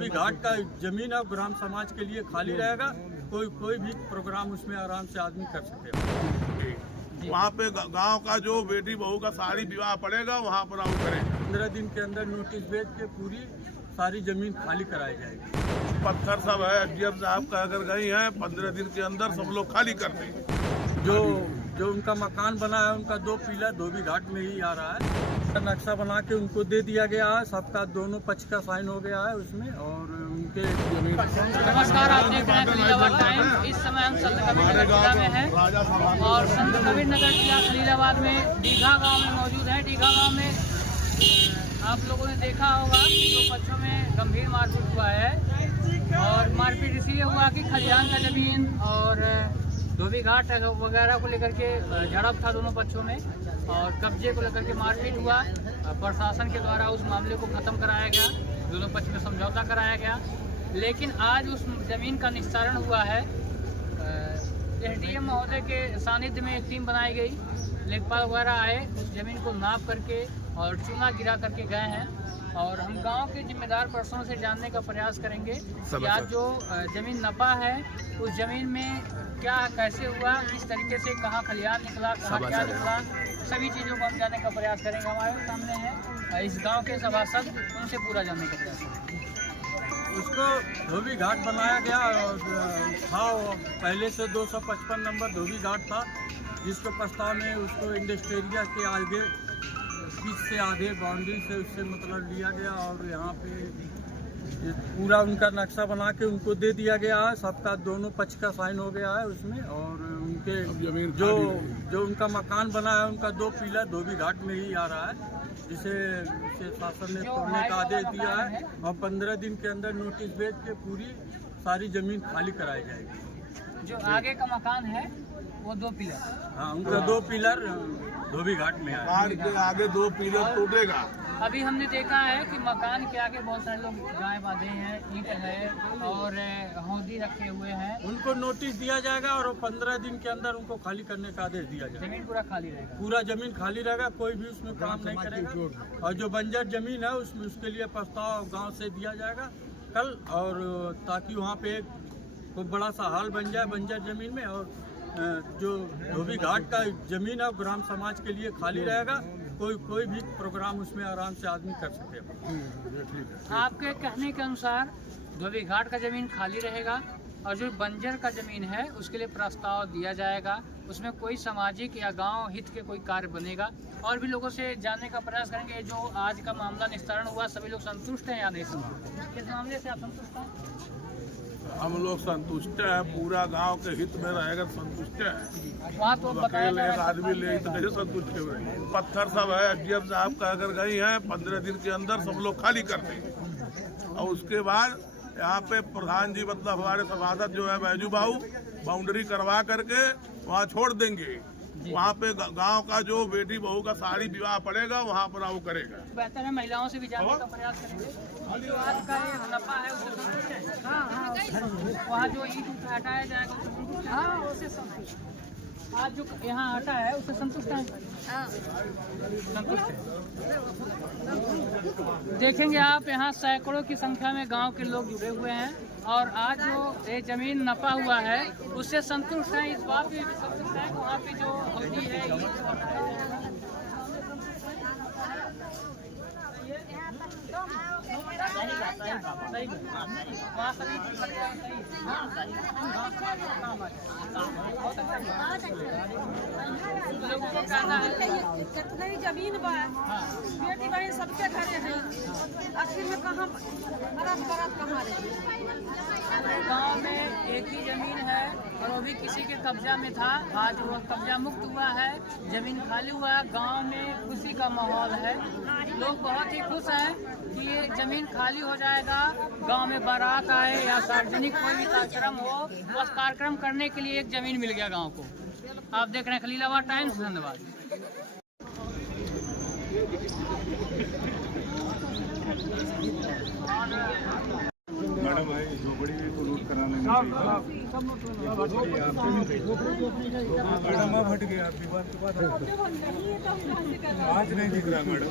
धोबी घाट का जमीन है, ग्राम समाज के लिए खाली रहेगा। कोई भी प्रोग्राम उसमें आराम से आदमी कर सकेगा। वहाँ पे गांव का जो बेटी बहू का शादी विवाह पड़ेगा वहाँ पर आप करेंगे। 15 दिन के अंदर नोटिस भेज के पूरी सारी जमीन खाली कराई जाएगी। पत्थर सब है, एसडीएम साहब का अगर गई है 15 दिन के अंदर सब लोग खाली कर देंगे। जो उनका मकान बना है उनका 2 पिलर धोबी घाट में ही आ रहा है। नक्शा बना के उनको दे दिया गया है, सबका दोनों पक्ष का साइन हो गया है उसमें। और उनके नमस्कार, आप देख रहे हैं खलीलाबाद टाइम्स। इस समय हम संत कबीर नगर जिला में हैं और संत कबीर नगर जिला खलीलाबाद में दीघा गांव में मौजूद है। दीघा गांव में आप लोगों ने देखा होगा कि 2 पक्षों में गंभीर मारपीट हुआ है और मारपीट इसलिए हुआ कि खलिहान का जमीन और धोबी घाट वगैरह को लेकर के झड़प था दोनों पक्षों में और कब्जे को लेकर के मारपीट हुआ। प्रशासन के द्वारा उस मामले को खत्म कराया गया, दोनों पक्ष में समझौता कराया गया। लेकिन आज उस जमीन का निस्तारण हुआ है। एसडीएम महोदय के सानिध्य में एक टीम बनाई गई, लेखपाल वगैरह आए, उस जमीन को नाप करके और चूना गिरा करके गए हैं। और हम गांव के जिम्मेदार पर्सनों से जानने का प्रयास करेंगे कि आज जो जमीन नपा है उस जमीन में क्या कैसे हुआ, किस तरीके से, कहाँ खलिहान निकला, कहाँ क्या निकला, सभी चीज़ों को हम जानने का प्रयास करेंगे। हमारे सामने है इस गांव के सभासद, उनसे पूरा जानने का प्रयास करेंगे। उसको धोबी घाट बनाया गया और था पहले से 255 नंबर धोबी घाट था, जिसके प्रस्ताव में उसको इंडस्ट्रिया के आगे बीच से आधे बाउंड्री से उससे मतलब लिया गया और यहाँ पे पूरा उनका नक्शा बना के उनको दे दिया गया है, सबका दोनों पक्ष का साइन हो गया है उसमें। और उनके जो उनका मकान बना है उनका 2 पिलर धोबी घाट में ही आ रहा है, जिसे शासन ने तोड़ने का आदेश दिया है और 15 दिन के अंदर नोटिस भेज के पूरी सारी जमीन खाली कराई जाएगी। जो आगे का मकान है वो 2 पिलर, हाँ, उनका 2 पिलर धोबी घाट में है। आगे 2 पिलर टूटेगा। अभी हमने देखा है कि मकान के आगे बहुत सारे लोग गाय बांधे हैं, ईंट है और हौदी रखे हुए हैं। उनको नोटिस दिया जाएगा और 15 दिन के अंदर उनको खाली करने का आदेश दिया जाएगा। जमीन पूरा खाली रहेगा, पूरा जमीन खाली रहेगा, कोई भी उसमें काम नहीं करेगा। और जो बंजर जमीन है उसमें उसके लिए प्रस्ताव गांव से दिया जाएगा कल, और ताकि वहाँ पे कोई बड़ा सा हाल बन जाए बंजर जमीन में। और जो धोबी घाट का जमीन है ग्राम समाज के लिए खाली रहेगा। कोई भी प्रोग्राम उसमें आराम से आदमी कर सकेगा। आपके कहने के अनुसार धोबी घाट का जमीन खाली रहेगा और जो बंजर का जमीन है उसके लिए प्रस्ताव दिया जाएगा, उसमें कोई सामाजिक या गांव हित के कोई कार्य बनेगा। और भी लोगों से जानने का प्रयास करेंगे। जो आज का मामला निस्तारण हुआ, सभी लोग संतुष्ट हैं या नहीं संतुष्ट? किस मामले से आप संतुष्ट हैं? हम लोग संतुष्ट है, पूरा गांव के हित में रहेगा, संतुष्ट है। वहाँ तो अकेले एक आदमी ले तो कैसे संतुष्ट रहे? पत्थर सब है, एसडीएम साहब का अगर गई है 15 दिन के अंदर सब लोग खाली कर देंगे। और उसके बाद यहाँ पे प्रधान जी मतलब हमारे सभासद जो है बैजू बाबू बाउंड्री करवा करके वहाँ छोड़ देंगे। वहाँ पे गांव का जो बेटी बहू का शादी विवाह पड़ेगा वहाँ पर वो करेगा। बेहतर है महिलाओं से भी जानने का प्रयास करेंगे। जो आज का ये नफा है उससे संतुष्ट है? हाँ, वहाँ जो ईंट हटाया जाएगा उससे संतुष्ट है? हाँ, उससे संतुष्ट। आज जो यहाँ हटा है उससे संतुष्ट है? संतुष्ट है। देखेंगे आप यहाँ सैकड़ों की संख्या में गांव के लोग जुड़े हुए हैं और आज जो ये जमीन नफा हुआ है उससे संतुष्ट है। इस बात भी संतुष्ट है कि वहाँ पे जो हल्दी है कितना ही जमीन बा, बेटी बहन सबके घरे है, आखिर में कहाँ बरात कहाँ रहे? गांव में एक ही जमीन है और वो भी किसी के कब्जा में था। आज वो कब्जा मुक्त हुआ है, जमीन खाली हुआ है। गांव में खुशी का माहौल है, लोग बहुत ही खुश हैं कि ये जमीन खाली हो जाएगा। गांव में बारात आए या सार्वजनिक कोई भी कार्यक्रम हो, बस कार्यक्रम करने के लिए एक जमीन मिल गया गांव को। आप देख रहे हैं खलीलाबाद टाइम्स। धन्यवाद। मैडम झोपड़ी को लूट कराने में मैडम हट गया आपकी बात के बाद आज नहीं दिख रहा मैडम।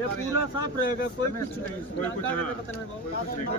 ये पूरा साफ रहेगा, कोई कुछ नहीं, कोई कुछ नहीं।